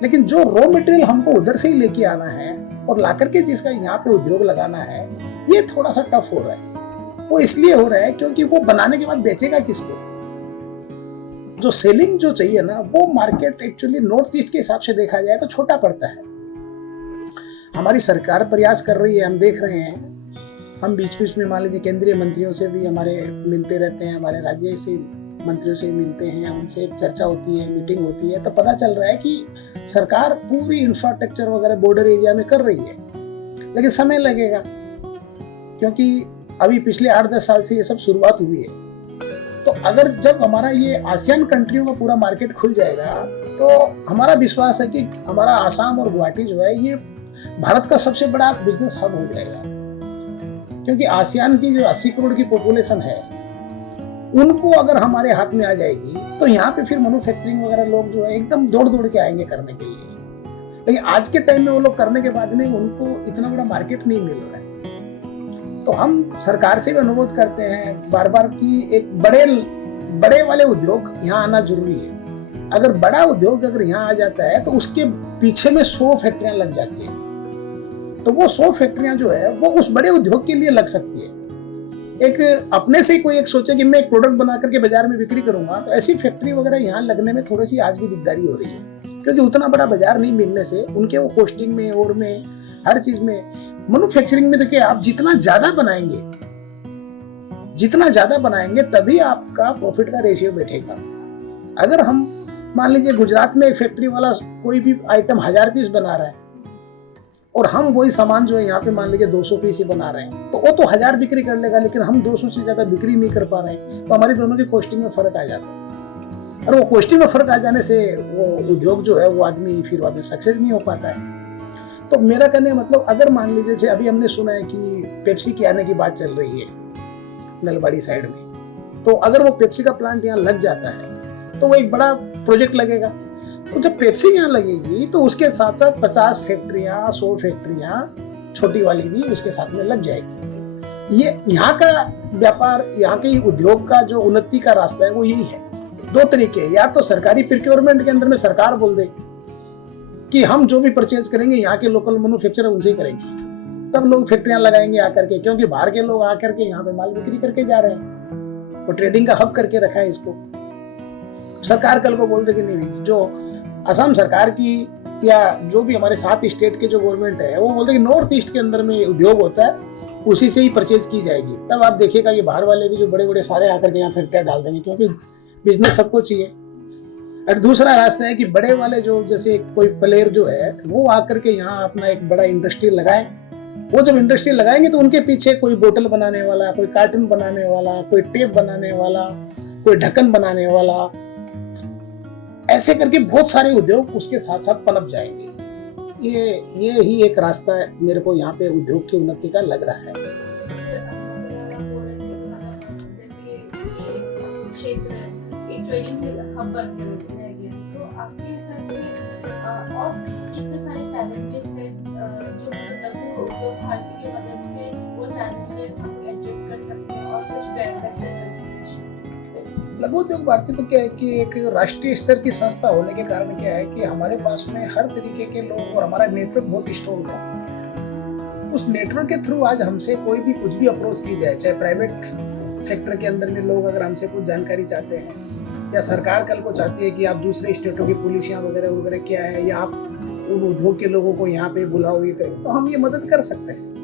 लेकिन जो रॉ मटेरियल हमको उधर से ही लेके आना है और ला करके जिसका यहाँ पे उद्योग लगाना है, ये थोड़ा सा टफ हो रहा है। वो इसलिए हो रहा है क्योंकि वो बनाने के बाद बेचेगा किसको? जो सेलिंग जो चाहिए ना, वो मार्केट एक्चुअली नॉर्थ ईस्ट के हिसाब से देखा जाए तो छोटा पड़ता है। हमारी सरकार प्रयास कर रही है, हम देख रहे हैं। हम बीच बीच में मान लीजिए केंद्रीय मंत्रियों से भी हमारे मिलते रहते हैं, हमारे राज्य से मंत्रियों से मिलते हैं, उनसे चर्चा होती है, मीटिंग होती है, तो पता चल रहा है कि सरकार पूरी इंफ्रास्ट्रक्चर वगैरह बॉर्डर एरिया में कर रही है। लेकिन समय लगेगा, क्योंकि अभी पिछले 8-10 साल से ये सब शुरुआत हुई है। तो अगर जब हमारा ये आसियान कंट्रियों का पूरा मार्केट खुल जाएगा तो हमारा विश्वास है कि हमारा आसाम और गुवाहाटी जो है ये भारत का सबसे बड़ा बिजनेस हब हो जाएगा। क्योंकि आसियान की जो 80 करोड़ की पॉपुलेशन है, उनको अगर हमारे हाथ में आ जाएगी तो यहाँ पे फिर मैन्युफैक्चरिंग वगैरह लोग जो है एकदम दौड़ दौड़ के आएंगे करने के लिए। लेकिन आज के टाइम में वो लोग करने के बाद में उनको इतना बड़ा मार्केट नहीं मिल रहा है। तो हम सरकार से भी अनुरोध करते हैं बार बार कि एक बड़े वाले उद्योग यहाँ आना जरूरी है। अगर बड़ा उद्योग अगर यहाँ आ जाता है तो उसके पीछे में 100 फैक्ट्रियां लग जाती है, तो वो 100 फैक्ट्रियां जो है वो उस बड़े उद्योग के लिए लग सकती है। एक अपने से ही कोई एक सोचे कि मैं एक प्रोडक्ट बना करके बाजार में बिक्री करूंगा, तो ऐसी फैक्ट्री वगैरह यहाँ लगने में थोड़ी सी आज भी दिकदारी हो रही है, क्योंकि उतना बड़ा बाजार नहीं मिलने से उनके वो कॉस्टिंग में और में हर चीज में, मैन्युफैक्चरिंग में देखिए आप जितना ज्यादा बनाएंगे तभी आपका प्रॉफिट का रेशियो बैठेगा। अगर हम मान लीजिए गुजरात में एक फैक्ट्री वाला कोई भी आइटम 1000 पीस बना रहा है और हम वही सामान जो है यहाँ पे मान लीजिए 200 पीस ही बना रहे हैं, तो वो तो 1000 बिक्री कर लेगा, लेकिन हम 200 से ज्यादा बिक्री नहीं कर पा रहे हैं, तो हमारी दोनों की कॉस्टिंग में फर्क आ जाता है। और वो कॉस्टिंग में फर्क आ जाने से वो उद्योग जो है वो आदमी फिर बाद में सक्सेस नहीं हो पाता है। तो मेरा कहने का मतलब, अगर मान लीजिए जैसे अभी हमने सुना है कि पेप्सी के आने की बात चल रही है नलबाड़ी साइड में, तो अगर वो पेप्सी का प्लांट यहाँ लग जाता है तो वो एक बड़ा प्रोजेक्ट लगेगा। तो जब पेप्सी यहाँ लगेगी तो उसके साथ साथ 50 फैक्ट्रियां 100 फैक्ट्रियां छोटी वाली भी उसके साथ में लग जाएगी। ये यहाँ का व्यापार, यहाँ के उद्योग का जो उन्नति का रास्ता है वो यही है। 2 तरीके, या तो सरकारी प्रोक्योरमेंट के अंदर में सरकार बोल दे कि हम जो भी परचेज करेंगे यहाँ के लोकल मैन्युफैक्चरर उनसे ही करेंगे, तब लोग फैक्ट्रियां लगाएंगे आकर के, क्योंकि बाहर के लोग आकर के यहाँ पे माल बिक्री करके जा रहे हैं, वो ट्रेडिंग का हब करके रखा है इसको। सरकार कल को बोल दे कि नहीं, जो असम सरकार की या जो भी हमारे 7 स्टेट के जो गवर्नमेंट है वो बोलते हैं कि नॉर्थ ईस्ट के अंदर में उद्योग होता है उसी से ही परचेज की जाएगी, तब आप देखिएगा ये बाहर वाले भी जो बड़े बड़े सारे आकर के यहाँ फैक्ट्रियां डाल देंगे, क्योंकि बिजनेस सबको चाहिए। और दूसरा रास्ता है कि बड़े वाले जो जैसे कोई प्लेयर जो है वो आकर के यहाँ अपना एक बड़ा इंडस्ट्री लगाए। वो जब इंडस्ट्री लगाएंगे तो उनके पीछे कोई बोतल बनाने वाला, कोई कार्टून बनाने वाला, कोई टेप बनाने वाला, कोई ढक्कन बनाने वाला, ऐसे करके बहुत सारे उद्योग उसके साथ साथ पनप जाएंगे। ये ही एक रास्ता मेरे को यहाँ पे उद्योग की उन्नति का लग रहा है। आपके हिसाब से और कितने सारे चैलेंजेस हैं जो लघु उद्योग भारती की मदद से वो चैलेंजेस हम एड्रेस कर सकते हैं और कुछ बेहतर कर सकते हैं? लघु उद्योग भारती तो क्या है कि एक राष्ट्रीय स्तर की संस्था होने के कारण क्या है कि हमारे पास में हर तरीके के लोग और हमारा नेटवर्क बहुत स्ट्रॉन्ग है। उस नेटवर्क के थ्रू आज हमसे कोई भी कुछ भी अप्रोच की जाए, चाहे प्राइवेट सेक्टर के अंदर में लोग अगर हमसे कुछ जानकारी चाहते हैं, या सरकार कल को चाहती है कि आप दूसरे स्टेटों की पॉलिसियां वगैरह वगैरह क्या है, या आप उन उद्योग के लोगों को यहाँ पे बुलाओ, ये करें, तो हम ये मदद कर सकते हैं।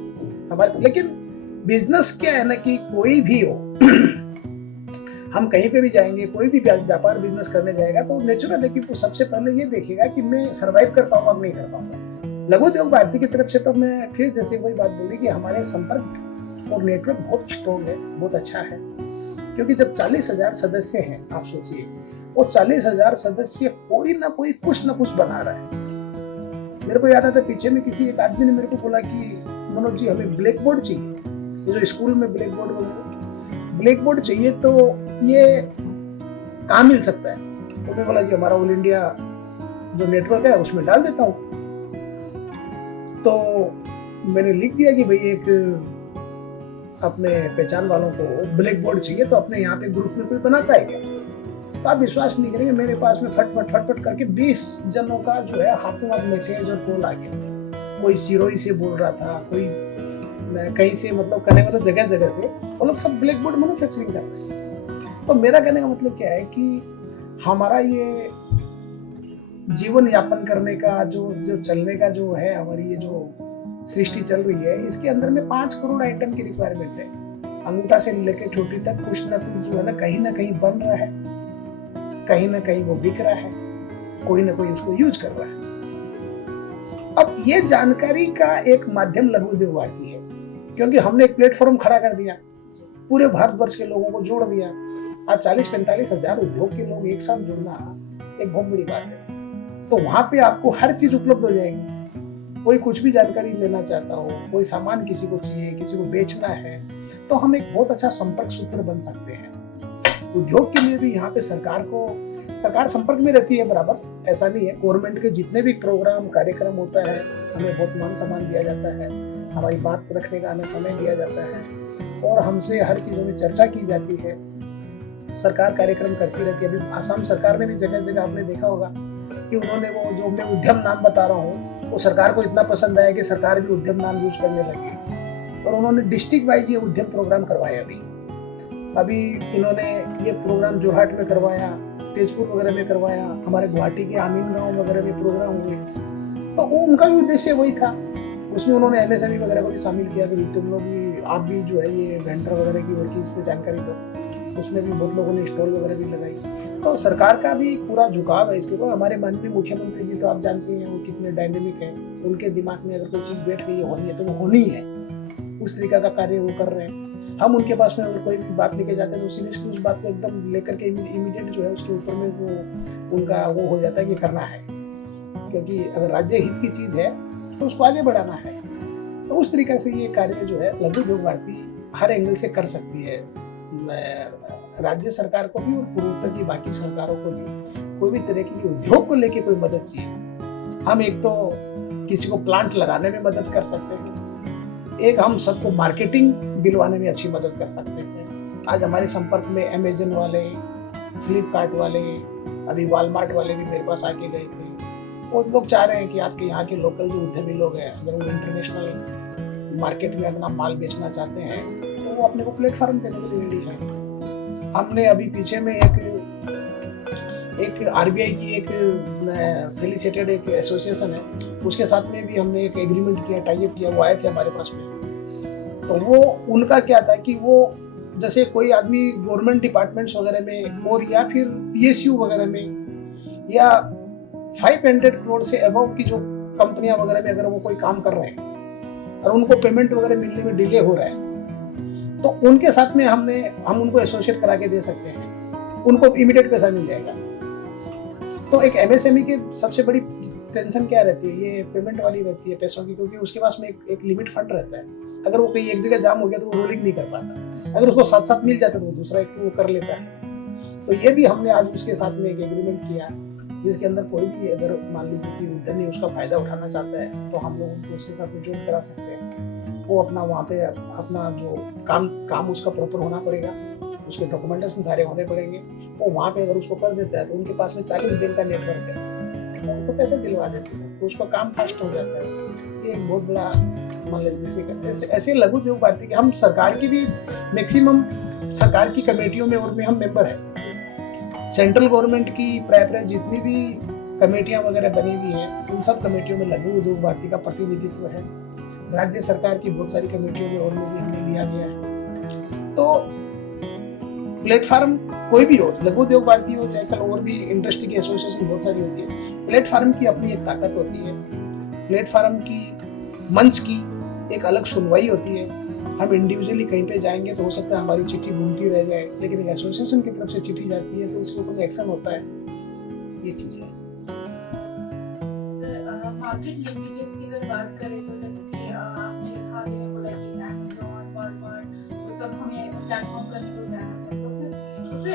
हमारे, लेकिन बिजनेस क्या है ना कि कोई भी हो हम कहीं पे भी जाएंगे, कोई भी व्यापार बिजनेस करने जाएगा तो नेचुरल है कि वो सबसे पहले ये देखेगा कि मैं सर्वाइव कर पाऊंगा नहीं कर पाऊंगा। लघु उद्योग भारती की तरफ से तो मैं फिर जैसे वही बात बोली कि हमारे संपर्क और नेटवर्क बहुत स्ट्रॉन्ग है, बहुत अच्छा है। क्योंकि जब 40,000 सदस्य हैं, आप सोचिए वो 40,000 सदस्य कोई ना कोई कुछ ना कुछ बना रहा है। मेरे को याद आता है पीछे में किसी एक आदमी ने मेरे को बोला कि मनोज जी हमें ब्लैक बोर्ड चाहिए, ये जो स्कूल में ब्लैक बोर्ड वगैरह ब्लैक बोर्ड चाहिए तो ये कहाँ मिल सकता है? तो मैं बोला जी हमारा ऑल इंडिया जो नेटवर्क है उसमें डाल देता हूँ। तो मैंने लिख दिया कि भाई एक अपने पहचान वालों को ब्लैक बोर्ड चाहिए, तो अपने यहाँ पे ग्रुप में कोई बनाता है क्या? तो आप विश्वास नहीं करेंगे, मेरे पास में फट करके 20 जनों का जो है हाथों हाथ मैसेज और कॉल आ गया। कोई सिरोही से बोल रहा था, कोई कहीं से, मतलब कहने वाला जगह जगह से, वो लोग सब ब्लैक बोर्ड मैन्युफैक्चरिंग कर रहे हैं। तो मेरा कहने का मतलब क्या है कि हमारा ये जीवन यापन करने का जो चलने का जो है, हमारी ये जो सृष्टि चल रही है, इसके अंदर में 5 करोड़ आइटम की रिक्वायरमेंट है। अंगूठा से लेकर छोटी तक कुछ ना कुछ जो है ना कहीं बन रहा है, कहीं ना कहीं वो बिक रहा है, कोई ना कोई उसको यूज कर रहा है। अब ये जानकारी का एक माध्यम लघु उद्योग भारती है, क्योंकि हमने एक प्लेटफॉर्म खड़ा कर दिया, पूरे भारतवर्ष के लोगों को जोड़ दिया। आज 40-45 हजार उद्योग के लोग एक साथ जुड़ना एक बहुत बड़ी बात है। तो वहां पे आपको हर चीज उपलब्ध हो जाएगी। कोई कुछ भी जानकारी लेना चाहता हो, कोई सामान किसी को चाहिए, किसी को बेचना है, तो हम एक बहुत अच्छा संपर्क सूत्र बन सकते हैं। उद्योग के लिए भी यहाँ पे सरकार संपर्क में रहती है बराबर, ऐसा नहीं है। गवर्नमेंट के जितने भी प्रोग्राम कार्यक्रम होता है हमें बहुत मान सम्मान दिया जाता है, हमारी बात रखने का हमें समय दिया जाता है और हमसे हर चीज़ों में चर्चा की जाती है। सरकार कार्यक्रम करती रहती है। अभी आसाम सरकार ने भी जगह जगह आपने देखा होगा कि उन्होंने वो जो मैं उद्यम नाम बता रहा हूँ वो सरकार को इतना पसंद आया कि सरकार भी उद्यम नाम यूज करने लगी और उन्होंने डिस्ट्रिक्ट वाइज ये उद्यम प्रोग्राम करवाया। अभी इन्होंने ये प्रोग्राम जोरहाट में करवाया, तेजपुर वगैरह में करवाया, हमारे गुवाहाटी के आमीन गांव वगैरह में प्रोग्राम हुए। तो वो उनका भी उद्देश्य वही था। उसमें उन्होंने MSME वगैरह को भी शामिल किया कि तुम लोग भी, आप भी जो है ये वेंडर वगैरह की और की इस पर जानकारी दो। उसमें भी बहुत लोगों ने स्टॉल वगैरह भी लगाई। तो सरकार का भी पूरा झुकाव है इसके ऊपर। हमारे माननीय मुख्यमंत्री जी तो आप जानते हैं वो कितने डायनेमिक है। उनके दिमाग में अगर कोई चीज़ बैठ गई होनी है तो वो होनी है, उस तरीका का कार्य वो कर रहे हैं। हम उनके पास में अगर कोई भी बात लेके जाते हैं तो सीरियसली उस बात को एकदम लेकर के इमीडिएट जो है उसके ऊपर में वो उनका वो हो जाता है कि करना है, क्योंकि अगर राज्य हित की चीज़ है तो उसको आगे बढ़ाना है। तो उस तरीके से ये कार्य जो है लघु उद्योग भारती हर एंगल से कर सकती है। राज्य सरकार को भी और पूर्वोत्तर की बाकी सरकारों को भी कोई भी तरह की उद्योग को लेके कोई मदद चाहिए, हम एक तो किसी को प्लांट लगाने में मदद कर सकते हैं, एक हम सबको मार्केटिंग दिलवाने में अच्छी मदद कर सकते हैं। आज हमारे संपर्क में अमेजन वाले, फ्लिपकार्ट वाले, अभी वॉलमार्ट वाले भी मेरे पास आके गए थे। वो लोग चाह रहे हैं कि आपके यहाँ के लोकल जो उद्यमी लोग हैं अगर वो इंटरनेशनल मार्केट में अपना माल बेचना चाहते हैं तो वो अपने को प्लेटफॉर्म देने के लिए रेडी है। हमने अभी पीछे में एक RBI की एक फेलिसिटेड एक एसोसिएशन है, उसके साथ में भी हमने एक एग्रीमेंट किया, टाइप किया। वो आए थे हमारे पास में। तो वो उनका क्या था कि वो जैसे कोई आदमी गवर्नमेंट डिपार्टमेंट्स वगैरह में और या फिर PSU वगैरह में या 500 करोड़ से अबव की जो कंपनियां वगैरह में अगर वो कोई काम कर रहे हैं और उनको पेमेंट वगैरह मिलने में डिले हो रहा है तो उनके साथ में हम उनको एसोसिएट करा के दे सकते हैं, उनको इमीडिएट पैसा मिल जाएगा। तो एक MSME की सबसे बड़ी टेंशन क्या रहती है, ये पेमेंट वाली रहती है पैसों की, क्योंकि उसके पास में एक लिमिट फंड रहता है। अगर वो कहीं एक जगह जाम हो गया तो वो रोलिंग नहीं कर पाता, अगर उसको साथ साथ मिल जाता तो वो दूसरा एक वो कर लेता है। तो ये भी हमने आज उसके साथ में एक एग्रीमेंट किया जिसके अंदर कोई भी अगर मान लीजिए कि उद्यमी उसका फायदा उठाना चाहता है तो हम लोग उनको उसके साथ में ज्वाइन करा सकते हैं। वो अपना वहाँ पे अपना जो काम उसका प्रॉपर होना पड़ेगा, उसके डॉक्यूमेंटेशन सारे होने पड़ेंगे। वो वहाँ पे अगर उसको कर देता है तो उनके पास में 40 बैंक का नेटवर्क है, तो उनको पैसे दिलवा देते हैं तो उसका काम फास्ट हो जाता है। ये एक बहुत बड़ा मान लीजिए ऐसे लघु उद्योग भारती के हम सरकार की भी मैक्सिमम सरकार की कमेटियों में और में हम मेंबर हैं। सेंट्रल गवर्नमेंट की प्राय जितनी भी कमेटियां वगैरह बनी हुई हैं उन सब कमेटियों में लघु उद्योग भारती का प्रतिनिधित्व है। राज्य सरकार की बहुत सारी कमेटियों में और में भी हमें लिया गया है। तो प्लेटफार्म कोई भी हो, लघु उद्योग भारती हो चाहे कल और भी इंडस्ट्री की एसोसिएशन बहुत सारी होती है, प्लेटफार्म की अपनी एक ताकत होती है, प्लेटफार्म की मंच की एक अलग सुनवाई होती है। हम इंडिविजुअली कहीं पे जाएंगे तो हो सकता है हमारी चिट्ठी घूमती रह जाए, लेकिन एक एसोसिएशन की तरफ से चिट्ठी जाती है तो उसके ऊपर एक्शन होता है। ये चीज है। मार्केट लिंकेजेस की अगर बात करें तो जैसे कि आपने हाल ही में बोला कि Amazon, Walmart वो सब हमें प्लेटफॉर्म करने को तैयार है, तो फिर उसे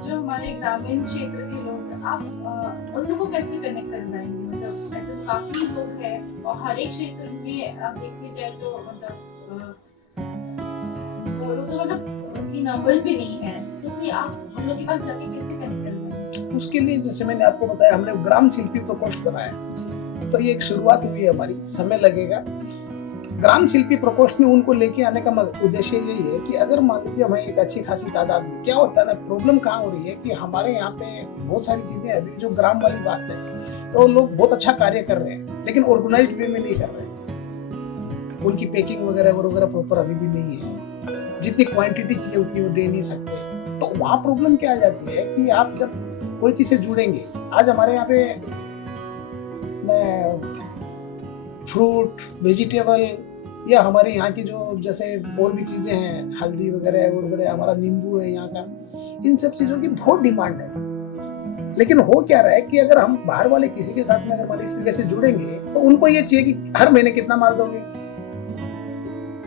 जो हमारे ग्रामीण क्षेत्र के लोग हैं, आप उन लोगों को कैसे कनेक्ट कर पाएंगे? मतलब ऐसे तो काफी लोग हैं और हर एक क्षेत्र में आप देखने जाए तो मतलब वो लोग तो मतलब उनकी नंबर्स भी नहीं है, तो फिर आप उन लोग के पास जाके कैसे कनेक्ट कर पाएंगे? उसके लिए जैसे मैंने आपको बताया, हमने ग्राम शिल्पी प्रकोष्ठ बनाया, तो ये एक शुरुआत हुई है हमारी, समय लगेगा। ग्राम शिल्पी प्रकोष्ठ में उनको लेके आने का उद्देश्य यही है कि अगर मान लीजिए हमें एक अच्छी खासी तादाद में, क्या होता है ना, प्रॉब्लम कहाँ हो रही है कि हमारे यहाँ पे बहुत सारी चीजें अभी जो ग्राम वाली बात है, तो लोग बहुत अच्छा कार्य कर रहे हैं लेकिन ऑर्गेनाइज्ड वे में नहीं कर रहे हैं। उनकी पैकिंग वगैरह प्रॉपर अभी भी नहीं है, जितनी क्वांटिटी चाहिए उतनी वो दे नहीं सकते। तो वहाँ प्रॉब्लम क्या आ जाती है कि आप जब कोई चीज से जुड़ेंगे, आज हमारे यहाँ पे फ्रूट, वेजिटेबल या हमारे यहाँ की जो जैसे और भी चीजें हैं, हल्दी वगैरह, हमारा नींबू है यहाँ का, इन सब चीजों की बहुत डिमांड है। लेकिन हो क्या रहा है कि अगर हम बाहर वाले किसी के साथ में अगर मान इस तरीके से जुड़ेंगे तो उनको ये चाहिए कि हर महीने कितना माल दोगे,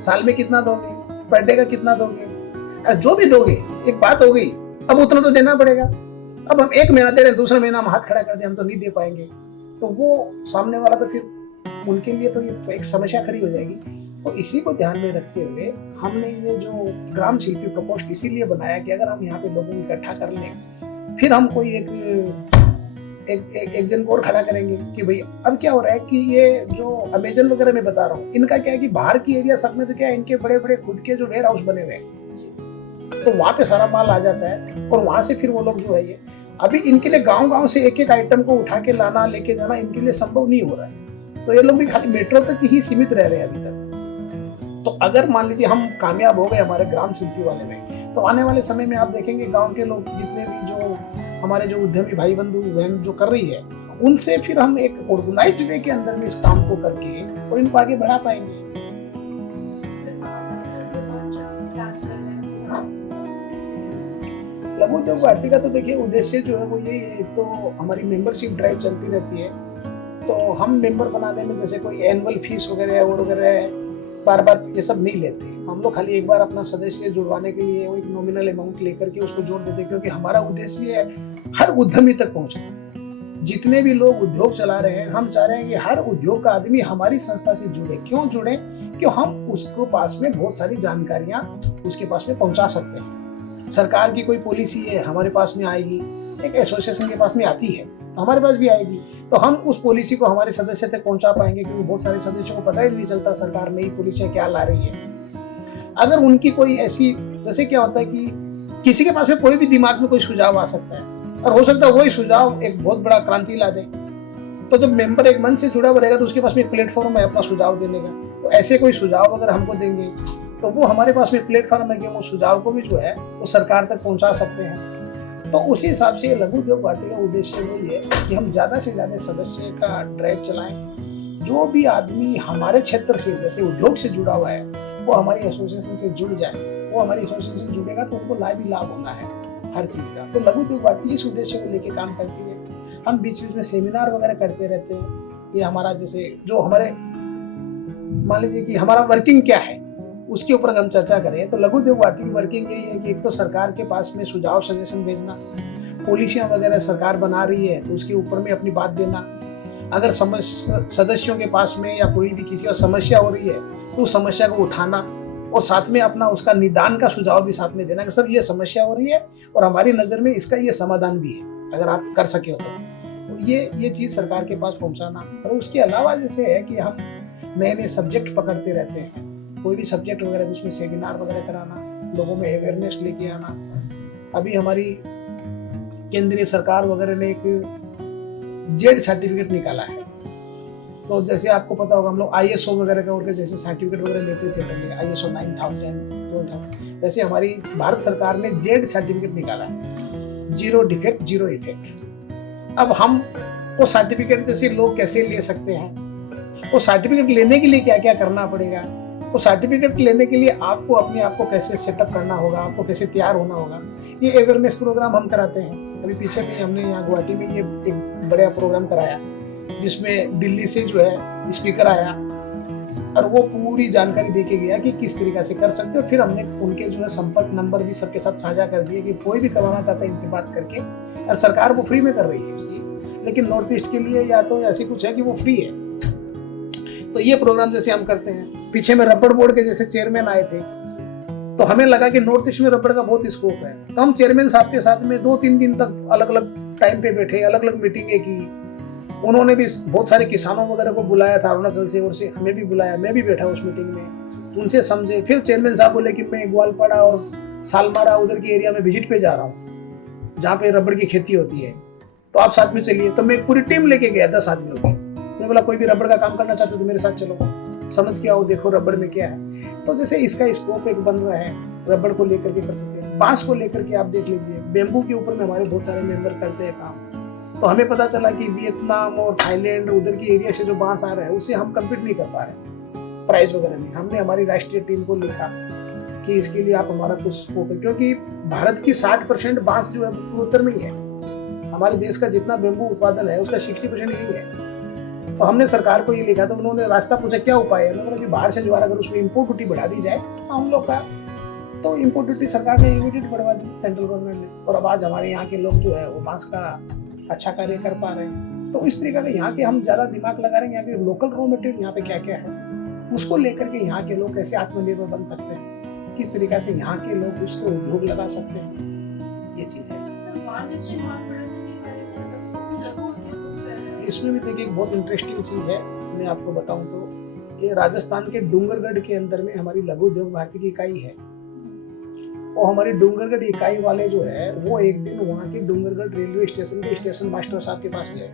साल में कितना दोगे, पर डे का कितना दोगे, और जो भी दोगे एक बात हो गई, अब उतना तो देना पड़ेगा। अब हम एक महीना दे रहे हैं, दूसरा महीना हम हाथ खड़ा कर दे, हम तो नहीं दे पाएंगे, तो वो सामने वाला तो फिर उनके लिए तो ये एक समस्या खड़ी हो जाएगी। तो इसी को ध्यान में रखते हुए हमने ये जो ग्राम शिल्पी प्रकोष्ठ इसीलिए बनाया कि अगर हम यहाँ पे लोगों को इकट्ठा कर लें, फिर हम कोई एक जन को और खड़ा करेंगे कि भाई अब क्या हो रहा है कि ये जो अमेजन वगैरह में बता रहा हूँ, इनका क्या है कि बाहर की एरिया सब में तो क्या है, इनके बड़े बड़े खुद के जो वेयर हाउस बने हुए हैं, तो वहां पे सारा माल आ जाता है और वहां से फिर वो लोग जो है ये अभी इनके लिए गांव से एक एक आइटम को उठा के लाना, लेके जाना इनके लिए संभव नहीं हो रहा है। तो ये लोग भी खाली मेट्रो तक ही सीमित रह रहे हैं अभी तक। तो अगर मान लीजिए हम कामयाब हो गए हमारे ग्राम शिल्पी वाले में, तो आने वाले समय में आप देखेंगे गांव के लोग जितने भी जो हमारे जो उद्यमी भाई बंधु बहन जो कर रही है, उनसे फिर हम एक ऑर्गेनाइज्ड वे के अंदर में इस काम को करके और इनको आगे बढ़ा पाएंगे। लघु उद्योग भारती का तो देखिए उद्देश्य जो है वो यही है, एक तो हमारी मेंबरशिप ड्राइव चलती रहती है, तो हम मेंबर बनाने में जैसे कोई एनुअल फीस वगैरह बार बार ये सब नहीं लेते। हम लोग खाली एक बार अपना सदस्य जुड़वाने के लिए वो एक नॉमिनल अमाउंट लेकर के उसको जोड़ देते, क्योंकि हमारा उद्देश्य है हर उद्यमी तक पहुंचना। जितने भी लोग उद्योग चला रहे हैं, हम चाह रहे हैं कि हर उद्योग का आदमी हमारी संस्था से जुड़े। क्यों जुड़े? क्यों हम उसको पास में बहुत सारी जानकारियां उसके पास में पहुंचा सकते हैं। सरकार की कोई पॉलिसी है हमारे पास में आएगी, एक एसोसिएशन के पास में आती है तो हमारे पास भी आएगी, तो हम उस पॉलिसी को हमारे सदस्य तक पहुंचा पाएंगे, क्योंकि बहुत सारे सदस्यों को पता ही नहीं चलता सरकार नई पॉलिसियां क्या ला रही है। अगर उनकी कोई ऐसी, जैसे क्या होता है कि किसी के पास में कोई भी दिमाग में कोई सुझाव आ सकता है और हो सकता है वही सुझाव एक बहुत बड़ा क्रांति ला दे, तो जब मेंबर एक मन से जुड़ा हुआ रहेगा तो उसके पास में एक प्लेटफॉर्म है अपना सुझाव देने का। तो ऐसे कोई सुझाव अगर हमको देंगे तो वो हमारे पास में प्लेटफॉर्म है कि हम उस सुझाव को भी जो है वो सरकार तक पहुंचा सकते हैं। तो उसी हिसाब से लघु उद्योग भारती का उद्देश्य वही है कि हम ज़्यादा से ज़्यादा सदस्य का ड्राइव चलाएं। जो भी आदमी हमारे क्षेत्र से जैसे उद्योग से जुड़ा हुआ है वो हमारी एसोसिएशन से जुड़ जाए, वो हमारी एसोसिएशन से जुड़ेगा तो उनको लाभ ही लाभ होना है हर चीज़ का। तो लघु उद्योग भारती इस उद्देश्य को लेकर काम करती है। हम बीच बीच में सेमिनार वगैरह करते रहते हैं। ये हमारा जैसे जो हमारे मान लीजिए कि हमारा वर्किंग क्या है उसके ऊपर हम चर्चा करें, तो लघु उद्योग भारती की वर्किंग यही है कि एक तो सरकार के पास में सुझाव सजेशन भेजना, पॉलिसियां वगैरह सरकार बना रही है तो उसके ऊपर में अपनी बात देना। अगर सदस्यों के पास में या कोई भी किसी का समस्या हो रही है तो उस समस्या को उठाना और साथ में अपना उसका निदान का सुझाव भी साथ में देना कि सर ये समस्या हो रही है और हमारी नज़र में इसका ये समाधान भी है, अगर आप कर सके हो तो ये चीज़ सरकार के पास पहुँचाना। और उसके अलावा जैसे है कि हम नए नए सब्जेक्ट पकड़ते रहते हैं, कोई भी सब्जेक्ट वगैरह जिसमें सेमिनार वगैरह कराना, लोगों में अवेयरनेस लेके आना। अभी हमारी केंद्रीय सरकार वगैरह ने एक जेड सर्टिफिकेट निकाला है, तो जैसे आपको पता होगा हम लोग ISO वगैरह का और जैसे सर्टिफिकेट वगैरह लेते थे पहले, ISO 9000 12,000, वैसे हमारी भारत सरकार ने जेड सर्टिफिकेट निकाला है, 0 डिफेक्ट 0 इफेक्ट। अब हम वो सर्टिफिकेट जैसे लोग कैसे ले सकते हैं, वो सर्टिफिकेट लेने के लिए क्या क्या करना पड़ेगा, वो सर्टिफिकेट लेने के लिए आपको अपने आप को कैसे सेटअप करना होगा, आपको कैसे तैयार होना होगा, ये अवेयरनेस प्रोग्राम हम कराते हैं। अभी पीछे भी हमने यहाँ गुवाहाटी में ये एक बड़ा प्रोग्राम कराया जिसमें दिल्ली से जो है स्पीकर आया और वो पूरी जानकारी देके गया कि किस तरीका से कर सकते हो। फिर हमने उनके जो है संपर्क नंबर भी सबके साथ साझा कर दिए कि कोई भी करवाना चाहता है इनसे बात करके, और सरकार वो फ्री में कर रही है उसकी, लेकिन नॉर्थ ईस्ट के लिए या तो ऐसी कुछ है कि वो फ्री है। तो ये प्रोग्राम जैसे हम करते हैं, पीछे में रबड़ बोर्ड के जैसे चेयरमैन आए थे, तो हमें लगा कि नॉर्थ ईस्ट में रबड़ का बहुत स्कोप है, तो हम चेयरमैन साहब के साथ में 2-3 दिन तक अलग अलग टाइम पे बैठे, अलग अलग मीटिंगें की। उन्होंने भी बहुत सारे किसानों वगैरह को बुलाया था अरुणाचल से, और से हमें भी बुलाया, मैं भी बैठा उस मीटिंग में, उनसे समझे। फिर चेयरमैन साहब बोले कि मैं ग्वालपाड़ा और सालमारा उधर के एरिया में विजिट पे जा रहा हूँ जहाँ पे रबड़ की खेती होती है, तो आप साथ में चलिए। तो मैं पूरी टीम लेके गया 10 आदमियों की। मैं बोला कोई भी रबड़ का काम करना चाहते तो मेरे साथ चलो, समझ के आओ, देखो रबड़ में क्या है। तो जैसे इसका स्कोप एक बन रहा है, रबड़ को लेकर के कर सकते हैं, बांस को लेकर के आप देख लीजिए, बेम्बू के ऊपर में हमारे बहुत सारे मेंबर करते हैं काम। तो हमें पता चला कि वियतनाम और थाईलैंड उधर की एरिया से जो बांस आ रहा है उससे हम कम्पीट नहीं कर पा रहे प्राइस वगैरह में। हमने हमारी राष्ट्रीय टीम को लिखा कि इसके लिए आप हमारा कुछ स्कोप है, क्योंकि भारत की 60% बांस जो है पूर्वोत्तर में ही है। हमारे देश का जितना बेम्बू उत्पादन है उसका 60% यही है। तो हमने सरकार को ये लिखा, तो उन्होंने रास्ता पूछा क्या उपाय है, मतलब कि बाहर से जो अगर उसमें इम्पोर्ट ड्यूटी बढ़ा दी जाए हम लोग का, तो इम्पोर्ट ड्यूटी सरकार ने इमीडिएट बढ़वा दी सेंट्रल गवर्नमेंट ने, और अब आज हमारे यहाँ के लोग जो है वो बांस का अच्छा कार्य कर पा रहे हैं। तो इस तरीके का यहाँ के हम ज्यादा दिमाग लगा रहे हैं, यहाँ के लोकल रॉ मटेरियल यहाँ पे क्या क्या है उसको लेकर के यहाँ के लोग कैसे आत्मनिर्भर बन सकते हैं, किस तरीके से यहाँ के लोग उसको उद्योग लगा सकते हैं, ये चीज है। इसमें भी देखिए एक बहुत इंटरेस्टिंग चीज है, मैं आपको बताऊं तो ये राजस्थान के डूंगरगढ़ के अंदर में हमारी लघु उद्योग भारती की इकाई है। और हमारी डूंगरगढ़ इकाई वाले जो है वो एक दिन वहाँ के डूंगरगढ़ रेलवे स्टेशन के स्टेशन मास्टर साहब के पास गए,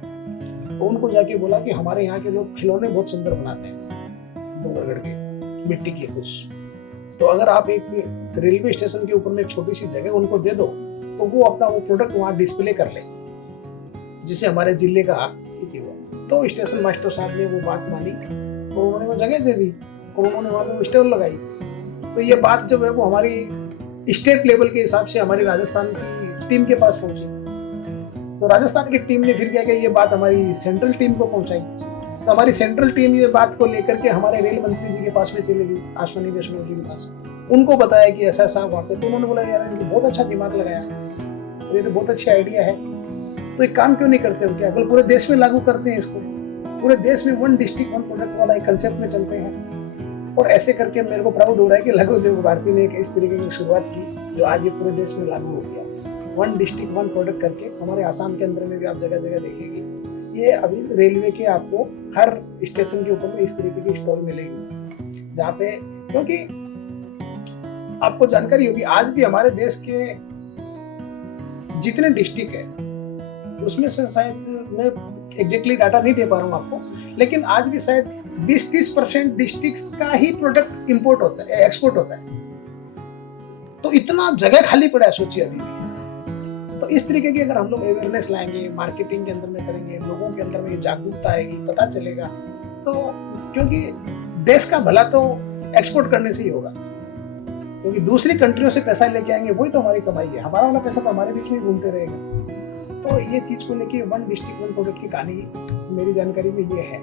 तो उनको जाके बोला कि हमारे यहाँ के लोग खिलौने बहुत सुंदर बनाते हैं डूंगरगढ़ के मिट्टी के कुछ, तो अगर आप एक रेलवे स्टेशन के ऊपर में एक छोटी सी जगह उनको दे दो तो वो अपना वो प्रोडक्ट वहाँ डिस्प्ले कर ले, जिससे हमारे जिले का हुआ। तो स्टेशन मास्टर साहब ने वो बात मानी और उन्होंने वो जगह दे दी और उन्होंने वहाँ पे स्टॉल लगाई। तो ये बात जो है वो हमारी स्टेट लेवल के हिसाब से हमारी राजस्थान की टीम के पास पहुंची, तो राजस्थान की टीम ने फिर क्या किया, ये बात हमारी सेंट्रल टीम को पहुंचाई। तो हमारी सेंट्रल टीम ये बात को लेकर के हमारे रेल मंत्री जी के पास में चली गई, अश्विनी वैष्णव जी के पास, उनको बताया कि ऐसा ऐसा वहाँ पे। तो उन्होंने बोला यार इनको बहुत अच्छा दिमाग लगाया, ये तो बहुत अच्छी आइडिया है, तो एक काम क्यों नहीं करते हो क्या, पूरे देश में लागू करते हैं इसको, पूरे देश में 1 डिस्ट्रिक्ट 1 प्रोडक्ट वाला एक कंसेप्ट में चलते हैं। और ऐसे करके मेरे को प्राउड हो रहा है कि लघु उद्योग भारती ने एक इस तरीके की शुरुआत की जो आज ये पूरे देश में लागू हो गया। 1 डिस्ट्रिक्ट 1 प्रोडक्ट करके हमारे आसाम के अंदर में भी आप जगह जगह देखेंगे, ये अभी रेलवे के आपको हर स्टेशन के ऊपर में इस तरीके की स्टॉल मिलेगी, जहाँ पे, क्योंकि आपको जानकारी होगी आज भी हमारे देश के जितने डिस्ट्रिक्ट है उसमें से शायद मैं एग्जैक्टली डाटा नहीं दे पा रहा हूँ आपको, लेकिन आज भी शायद 20-30% डिस्ट्रिक्ट्स का ही प्रोडक्ट इंपोर्ट होता है, एक्सपोर्ट होता है। तो इतना जगह खाली पड़ा है, सोचिए अभी भी। तो इस तरीके की अगर हम लोग अवेयरनेस लाएंगे, मार्केटिंग के अंदर में करेंगे, लोगों के अंदर में ये जागरूकता आएगी, पता चलेगा, तो क्योंकि देश का भला तो एक्सपोर्ट करने से ही होगा, क्योंकि दूसरी कंट्रियों से पैसा लेके आएंगे वही तो हमारी कमाई है, हमारा वाला पैसा तो हमारे बीच में घूमते रहेगा। तो ये चीज को लेके 1 डिस्ट्रिक्ट 1 प्रोडक्ट की कहानी मेरी जानकारी में ये है।